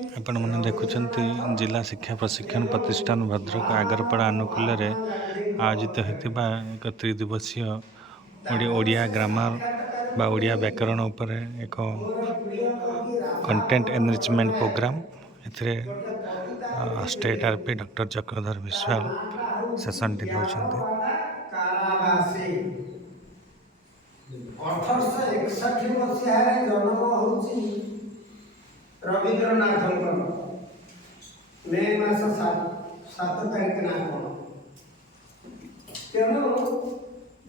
आपण मैंने देखुं जिला शिक्षा प्रशिक्षण प्रतिष्ठान भद्रक आगरपड़ा अनुकूल आयोजित होता एक त्रिदिवसीय ओडिया ग्रामर बा ओडिया व्याकरण उपर एक कंटेंट एनरिचमेंट प्रोग्राम ए state RP doctor Chakradhar Biswal session टी दौरान 1861 मसीहारे जन्म होउची रवींद्रनाथ मे मास 7 तारीख ना तेणु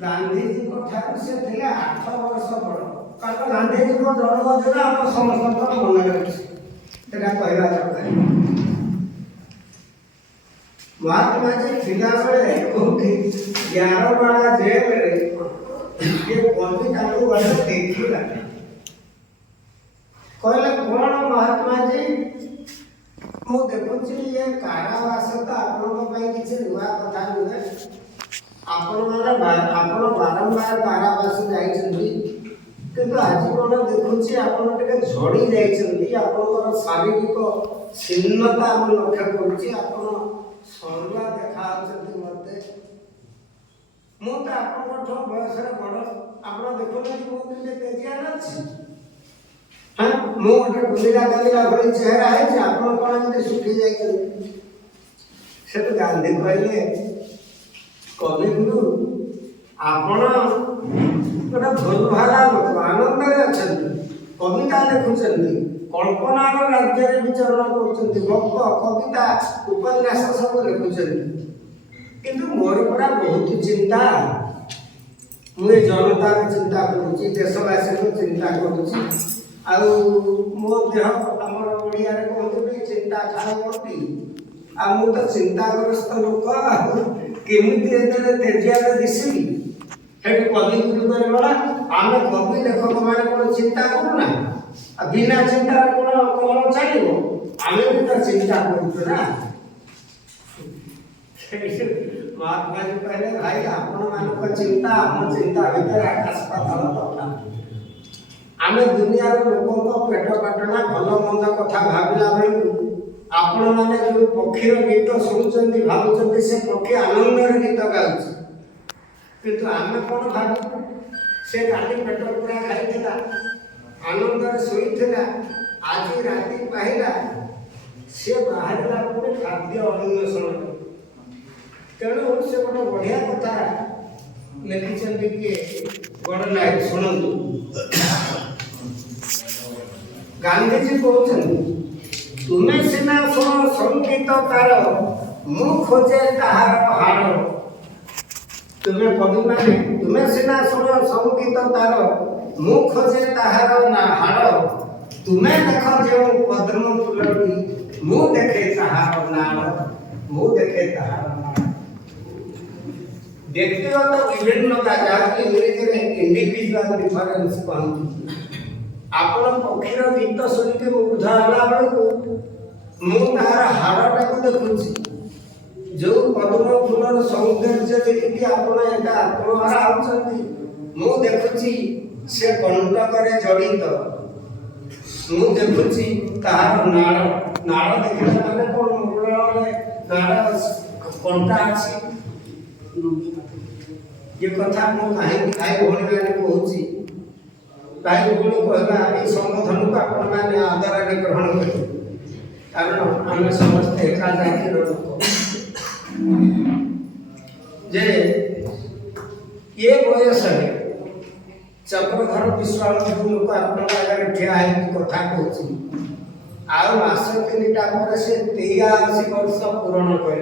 गांधीजी को ठाकुर से थे 8 वर्ष बड़ कारण गांधीजी को जन्मदिन आप समस्त मन रखी कहवा दरकार महात्मा जी थिला बेले कोठी 11 बाड़ा जेल रे ये कवि ताको गले देखिला कहले कोण महात्मा जी मु देखुची ये कारावासता आपन पई किछ नुआ कथा नुहे आपण बारंबार कारावास जाइछन्ती किंतु आज कोण देखुची आपण टिके झड़ी जाइछन्ती आपनकर शारीरिक छिन्नता हम लक्ष्य करूची आपण सरुआ देखाउछन्ती मते मु तो आपन बयस बड़ आप देखुना कि मुझे तेजिया अच्छी हाँ मुझे बुलिला गलिला भली चेहरा है आपन कौन एमती सुखी जाइए से तो गांधी कहले कवि गुरु आपण गोटे भूल भाला लोक आनंद अच्छा कविता लिखुं कल्पनार राज्य विचरण कर कविता उपन्यास सब लिखुं किंतु मोर पड़ा बहुत चिंता मुझे जनतार चिंता करुच्ची देशवासी को चिंता करुच्ची आउ मो देह आम ओडिया कहते चिंता खाए पड़ती आ मु तो चिंताग्रस्त लोक केमी तेजिया दिशि कवि गुरु कर आम कवि लेखक मैंने कौन चिंता करूना बिना चिंता कौन कलम चलो आम भी तो चिंता करूँ ना महात्मा जी कहले भाई आपण मान चिंता हम चिंता भीतर आकाश पाताल तफा आम दुनिया लोक पेट काटना भल मंद कथा भाविला बेलू आपण मैंने जो पक्षीर गीत शुणुंट भावुं से पक्षी आनंदर गीत गाँच किंतु आम कौन भाव से राति पेट पूरा खाई आनंद शोता आज राति पाइला सी बाहर खाद्य अन्वेषण तेणु से गोटे बढ़िया कथा लिखिं किए गण नायक शुणु गांधीजी कहते तुम्हें सीना शुण संगीत तार मु खोजे ताहार हाड़ तुम्हें कवि माने तुम्हें सीना शुण संगीत तार मु खोजे ताहार ना हाड़ तुम्हें देख जो पद्म फूलटी मु देखे ताहार नाड़ मु देखे ताहार व्यक्तिगत विभिन्नता जहाँकि इंग्रेजी में इंडिविजुअल डिफरेंस कहते आपण पक्षीर गीत शुणिक मुग्ध होला बेलू मुझार हाड़टा को देखुची जो पद्म फूलर सौंदर्य देखिए आपण आत्महरा हो देखुची से कंटक जड़ित मु देखुची तार नाड़ नाड़ देखला माने कौन मुरल नाड़ कंटा अच्छी ये कथा मु भाई भौणी मैंने कहूँ भाई भौणी कहवा ये संगठन को आपण मैंने आदर ग्रहण करें कारण आम समस्त एका जातिर लोक जे ये बयस चक्रधर विश्वाल लोक आपण आगे ठिया कथा कहूँ आउ मास 3टा पर से 83 वर्ष पूरण कर